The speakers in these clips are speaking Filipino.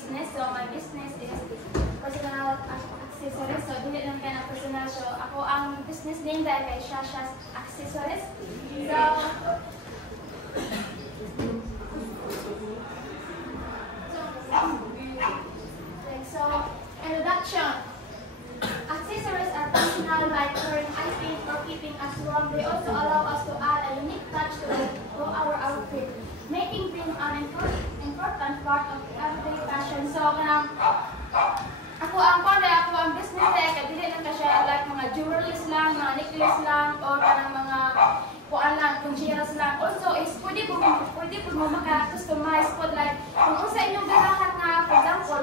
business. So my business is personal accessories. So dili lang kay na personal. So ako ang business name dahil kay Shasha's Accessories. So introduction. Accessories are functional like carrying items or keeping us warm. They also allow us to add a unique touch to our outfit, making them an important part of everyday fashion. So ako ang business kaya dili lang ka siya like mga jewelries lang, mga necklace lang, or kanang mga kuan lang, kunjeras lang. Also is pwede po mo maka-customize po like kung sa inyong ganahan nga, for example,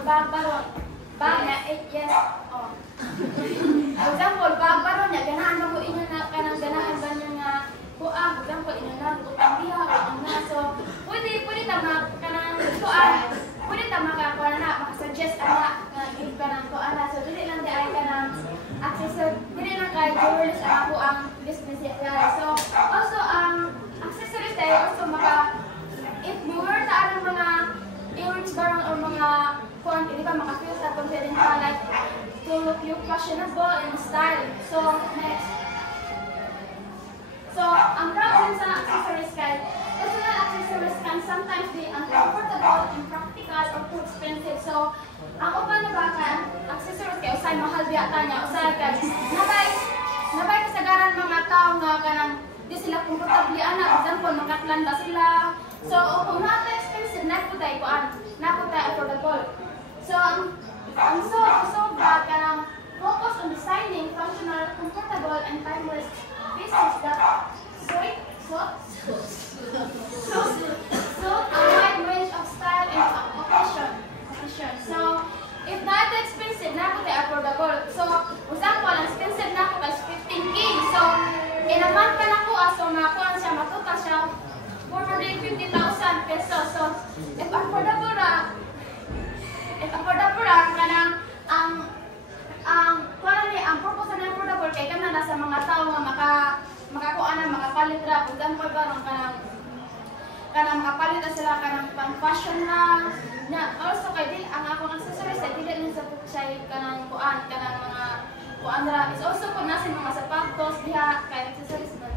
bag na 8 yes. Oh. For example, bag baron niya, ganahan mo inyo na kanang ganahan ba niyo nga kuan, for example, inyo na utang diha o na. So pwede ta kanang kuan, pwede ta maka-kuan na, maka-suggest ana nga give kanang kuan na. So dili lang di ay kanang accessory, dili lang kay jewelries ako ang business niya. So also accessories tayo also if you wear ta ang mga earrings baron or mga kuan, di ba maka-feel ta confident ka like to look you fashionable and style. So next. So ang problem sa accessories kay personal accessories can sometimes be uncomfortable, impractical, or too expensive. So ang uban na ba kay accessories kay usay mahal biya niya, usay kay nabay kasagaran mga tao nga kanang di sila komportable ana, example makatlan ba sila. So kung not expensive na pud ay kuan, na pud ay affordable. So so bad kanang focus on designing functional, comfortable, and timeless pieces that suit a wide range of style and occasion. So if not expensive na po ay affordable. So example, ang expensive na po is 15K. So in a month pa na po so makuha siya, matuta siya 450,000 pesos. So if affordable ra kanang ang purpose na affordable kay kana nasa mga tao nga makakuha na makapalit ra. For example baron kanang makapalit na sila kanang pang fashion lang. Also kay dili ang akong accessories ay dili lang sa siya kanang kuan kanang mga kuan ra. Is also kung nasa mga sapatos diha kay accessories na.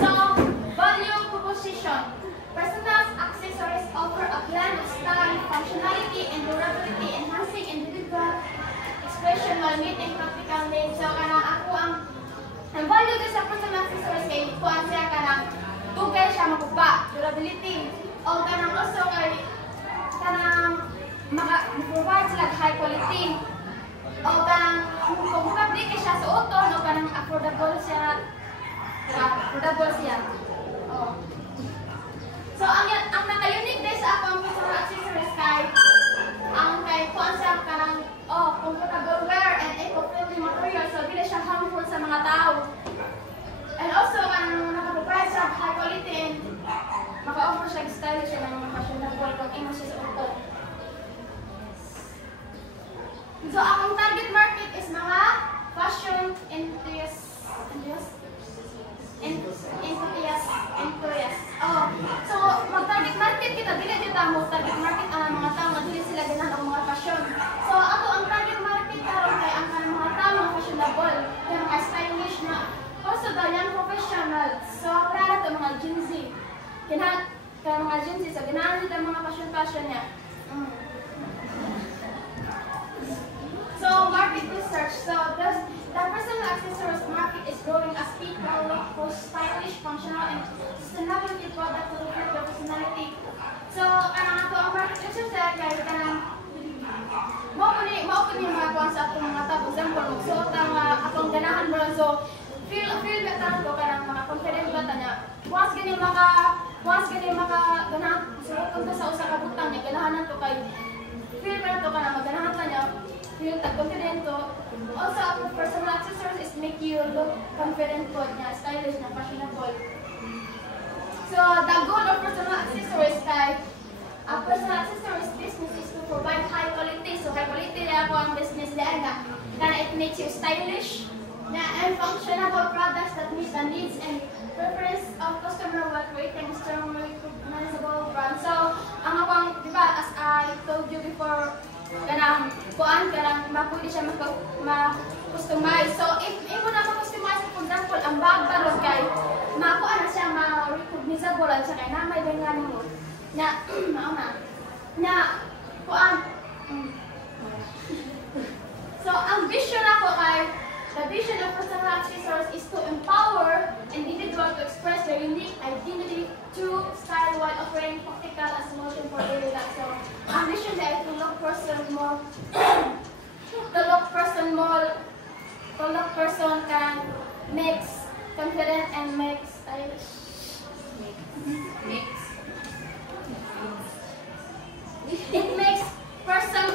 So value proposition. Personal accessories offer a blend of style, functionality, and durability, enhancing individual expression while meeting practical needs. So kanang ako ang value din sa personal accessories kay kuan siya kanang tugay siya makuba, durability. O kanang also kay kanang maka-provide sila high quality. O kanang kung public siya sa auto, no kanang affordable siya. Oh. So ang naka-unique din sa akong personal accessories kay kuan siya kanang comfortable wear and eco-friendly material, so dili siya harmful sa mga tao. And also kanang naka-provide siya high quality and maka-offer siya stylish siya ng mga fashionable kung imo siya sa auto. So akong target market is mga fashion enthusiasts. So mag-target market kita, dili dito mo target market ang mga tao nga dili sila ganahan ang mga fashion. So ako ang target market karon kay ang mga tao nga fashionable, kay mga stylish na. Also the young professionals. So para to mga Gen Z. Kaya mga Gen Z, so ganahan nila mga fashion niya. So market research. So the personal accessories market is growing as people look for stylish, functional, and sustainability products to reflect their personality. So kanang ato ang market research kay kanang mao ko ni mga kuan sa atong mga tao. Example, magsuot ang atong ganahan mo lang. So feel ba tanong ko kanang mga confident ba tanya. Once gani maka ganahan suot unta sa usa ka butang niya ganahan to kay feel ba to kanang maganahan ta niya. Feel ta confident to. Also, our personal accessories is make you look confident po niya, stylish na, fashionable. So, the goal of personal accessories kay personal accessories business is to provide high quality. So, high quality na ako ang business niya na it makes you stylish and functional products accessories that meet the needs and preference of customer while creating a strong recognizable brand. So, ang akong, di ba, as I told you before, kanang mapwede siya ma-customize. So, if mo na ma-customize, for example, ang bag balog kay, makuha na siya ma-recognizable at siya kay namay ganyan mo. So, ang vision ako kay, the vision of personal accessories is to empower individuals to express their unique identity through style while offering practical and solution for daily life. So, ang vision ay to look person can mix confident and mix stylish. It makes person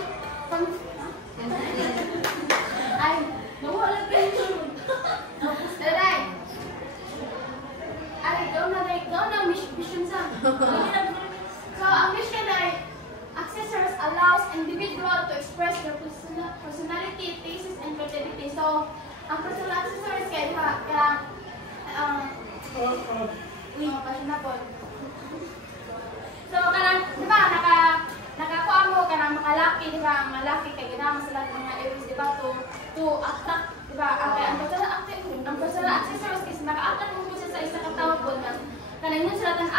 So, ang mission ay accessories allows individual to express their personality, tastes, and creativity. So, ang personal accessories kaya So, kanang, di ba, nakakuha mo kanang mga laki, di ba, ang mga laki kaya ginamit sila ng mga areas, di ba, to attract, di ba, ang personal accessories is naka-attract mo siya sa isa katawag po na kanang yun sila tan